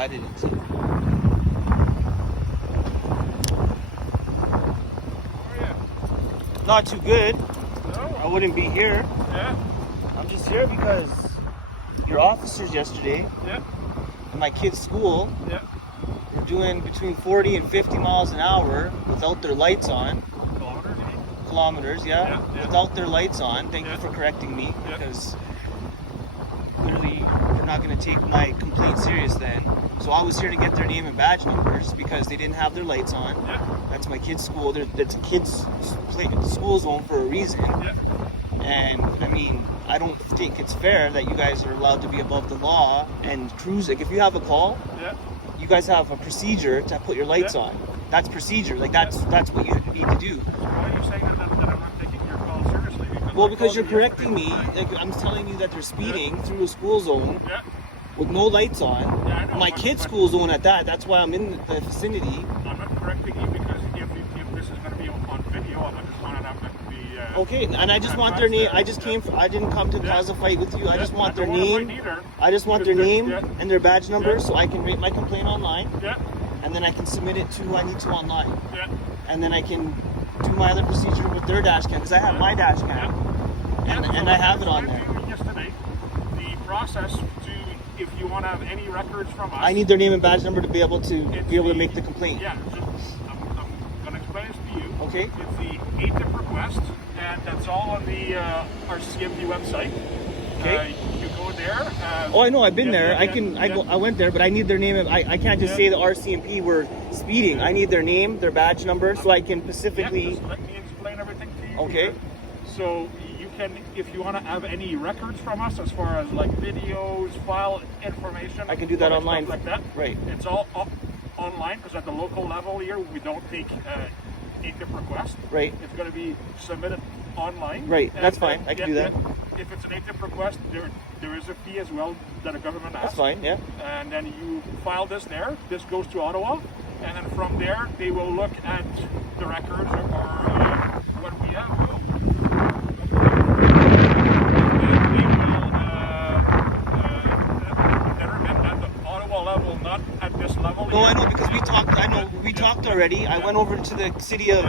I didn't see. How are you? Not too good. No? I wouldn't be here. Yeah? I'm just here because your officers yesterday Yeah? at my kid's school Yeah? were doing between 40 and 50 miles an hour without their lights on. Kilometers, you mean? Kilometers, yeah. Yeah. Without their lights on. Thank Yeah. you for correcting me, Yeah. because clearly they're not going to take my complaint serious then. So I was here to get their name and badge numbers because they didn't have their lights on. Yeah? That's my kid's school. That's a kid's school zone for a reason. Yeah? And I mean, I don't think it's fair that you guys are allowed to be above the law and cruise. Like, if you have a call, Yeah? you guys have a procedure to put your lights Yeah. on. That's procedure. Like, that's what you need to do. So why are you saying that I'm not taking your call seriously? Well, I because called you're you correcting me. yesterday. Like, I'm telling you that they're speeding through a school zone Yeah? with no lights on. Yeah, I know, My but- kid's but- school zone at that. That's why I'm in the vicinity. I'm not correcting you because if this is going to be on video, I'm just going to be... Okay, and I just want their name. I just came. I didn't come to cause a fight with you. I just want their name. I just want their name and their badge number so I can rate my complaint online. Yeah? And then I can submit it to who I need to online. Yeah? And then I can do my other procedure with their dash cam, because I have my dash cam. And I have it on there. Yesterday, the process to, if you want to have any records from us... I need their name and badge number to be able to make the complaint. Yeah, just, I'm going to explain this to you. Okay. It's the ATIP request, and that's all on the RCMP website. Okay. You go there. Oh, I know. I've been yeah, there. yeah, I went there, but I need their name. I can't just say the RCMP were speeding. I need their name, their badge number, so I can specifically. Just let me explain everything to you. Okay. Here. So you can, if you want to have any records from us, as far as like videos, file information, I can do that online. stuff like that. Right. It's all online, because at the local level here, we don't take ATIP requests. Right. It's going to be submitted online. Right. And That's fine. I can do that. If it's an ATIP request, there is a fee as well that the government asks. That's fine. Yeah. And then you file this there. This goes to Ottawa, and then from there they will look at the records or what we have. And they will at the Ottawa level, not at this level. No, I know, because we talked. I know we talked already. I went over to the city of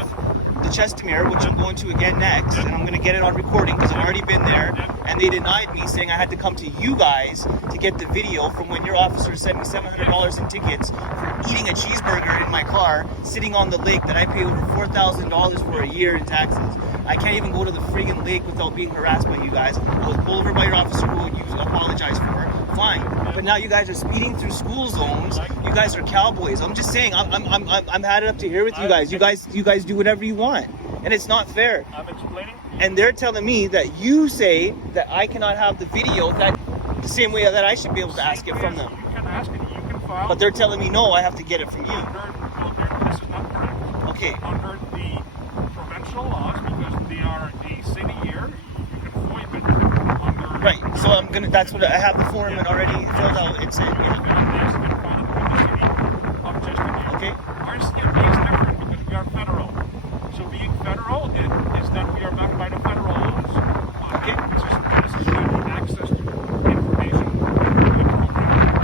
the chestermere, which I'm going to again next, and I'm going to get it on recording because I've already been there, and they denied me, saying I had to come to you guys to get the video from when your officer sent me $700 in tickets for eating a cheeseburger in my car, sitting on the lake that I pay over $4,000 for a year in taxes. I can't even go to the friggin' lake without being harassed by you guys. I was pulled over by your officer, who you apologize for. Fine, but now you guys are speeding through school zones. You guys are cowboys. I'm just saying. I'm had it up to here with you guys. You guys do whatever you want, and it's not fair. I'm explaining. And they're telling me that you say that I cannot have the video, that the same way that I should be able to ask it from them. You can ask it. You can file. But they're telling me no, I have to get it from you. This is not correct. Okay. Under the provincial laws, because they are a city here, you can void it under. Right. So I'm gonna. That's what I have the form and already filled out. It's in. Okay. RCMP is different because we are federal. So being federal is that we are bound by the federal laws. Okay. This is access to information.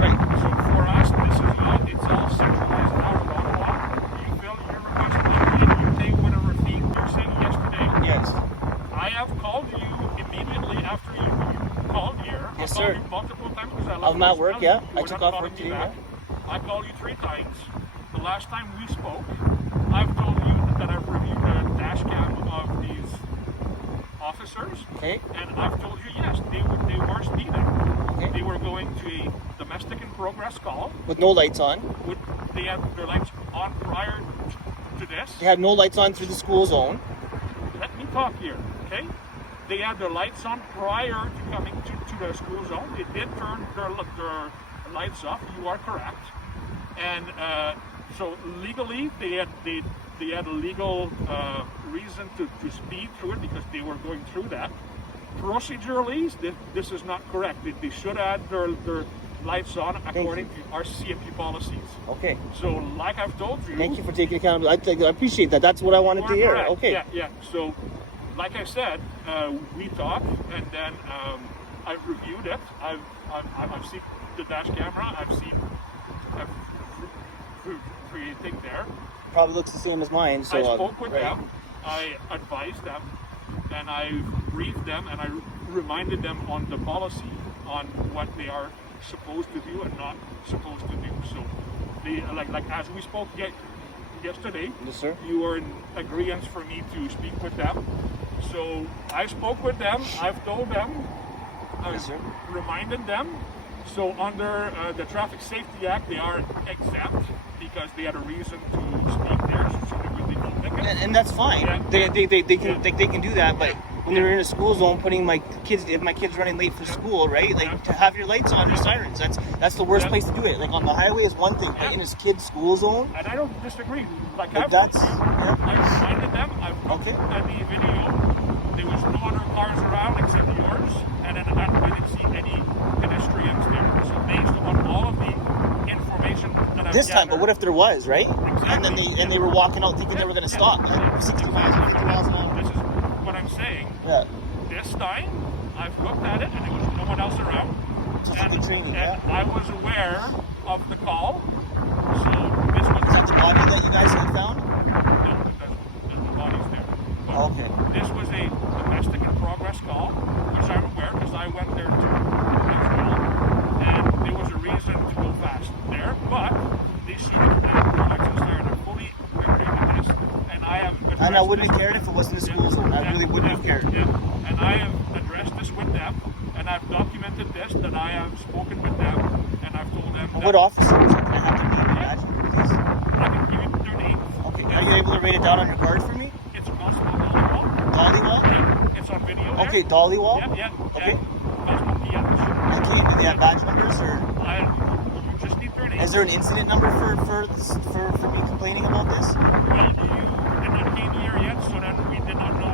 Right. So for us, this is it's all centralized out of Ottawa. You fill your request online, you pay whatever fee you're saying yesterday. Yes. I have called you immediately after you called here. Yes, I sir. called you multiple times because I left I'm at voicemail. work, yeah. You I were took not off work calling me today, back. I called you 3 times. The last time we spoke, I've told you that I've reviewed the dash cam of these officers. Okay. And I've told you, yes, they were speeding. Okay. They were going to a domestic in progress call. With no lights on. They had their lights on prior to this. They had no lights on through the school zone. Let me talk here, okay? They had their lights on prior to coming to the school zone. They did turn their lights off. You are correct. And so legally, they had a legal reason to speed through it because they were going through that. Procedurally, this is not correct. They should add their lights on according to RCMP policies. Okay. So, like I've told you, Thank you for taking accountability. I appreciate that. That's what I wanted to hear. correct. Okay. Yeah. So, like I said, we talked, and then I've reviewed it. I've seen the dash camera. I've seen creating there. Probably looks the same as mine. So I spoke with right. them, I advised them, and I briefed them, and I reminded them on the policy, on what they are supposed to do and not supposed to do. So, they like as we spoke yesterday, Yes, sir. you were in agreement for me to speak with them. So I spoke with them. I've told them. Yes, sir. Reminded them. So under the Traffic Safety Act, they are exempt because they had a reason to speak there, so there would be no ticket. And that's fine. Yeah. They can do that, but when they're in a school zone, putting my kids, if my kid's running late for school, right? Like to have your lights on, your sirens. That's the worst place to do it. Like on the highway is one thing, but in a kid's school zone. And I don't disagree. Like But I've that's I reminded them. I've looked at the video. There was no other cars around except yours, and then I didn't see any pedestrians there. So based on all of the information that I've this time. But what if there was, right? Exactly. And they were walking out thinking they were going to stop at 60 miles or 50 miles an hour. This is what I'm saying. Yeah. This time, I've looked at it, and there was no one else around. Just like the training, and I was aware of the call. So this was Is that the body that you guys had found? No, the body's there. But Okay. this was a domestic in progress call, which I'm aware because I went there too as well. And there was a reason to go fast there, but they should have fully agree with this. And I have And I wouldn't have cared if it wasn't a school zone. I really wouldn't have cared. Yeah. And I have addressed this with them, and I've documented this, that I have spoken with them, and I've told them that What officer was it? Can I have the name and badge number, please? I can give you their name. Okay. Are you able to write it down on your card for me? It's Constable Dollywall. Dollywall? Yeah, it's on video there. Okay, Dollywall? Yeah. Okay. Constable, yeah. Okay, do they have badge numbers or You just need their name. is there an incident number for me complaining about this? Well, you did not came here yet, so then we did not know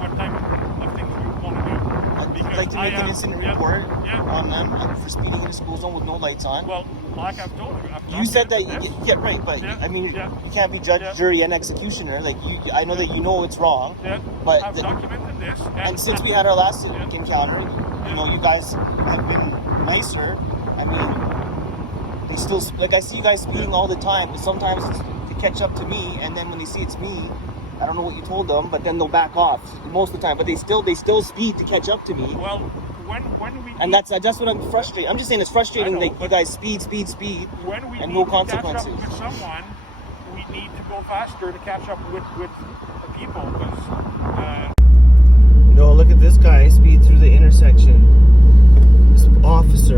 what type of things you want to do. I'd like to make an incident report Yeah. on them for speeding in a school zone with no lights on. Well, like I've told you, You said that documented you get right, but Yeah, I mean yeah. you can't be judge, Yeah. jury, and executioner. Like I know that you know it's wrong, this. Yeah, but I've documented this. and since we had our last encounter, you know, you guys have been nicer. I mean, they still like I see you guys speeding all the time, but sometimes it's to catch up to me, and then when they see it's me, I don't know what you told them, but then they'll back off most of the time. But they still speed to catch up to me. Well, when we And that's what I'm frustrated. I'm just saying it's frustrating. I know, Like you but guys speed, when we and need no to consequences. catch up with someone, we need to go faster to catch up with the people. No, look at this guy speed through the intersection. This officer.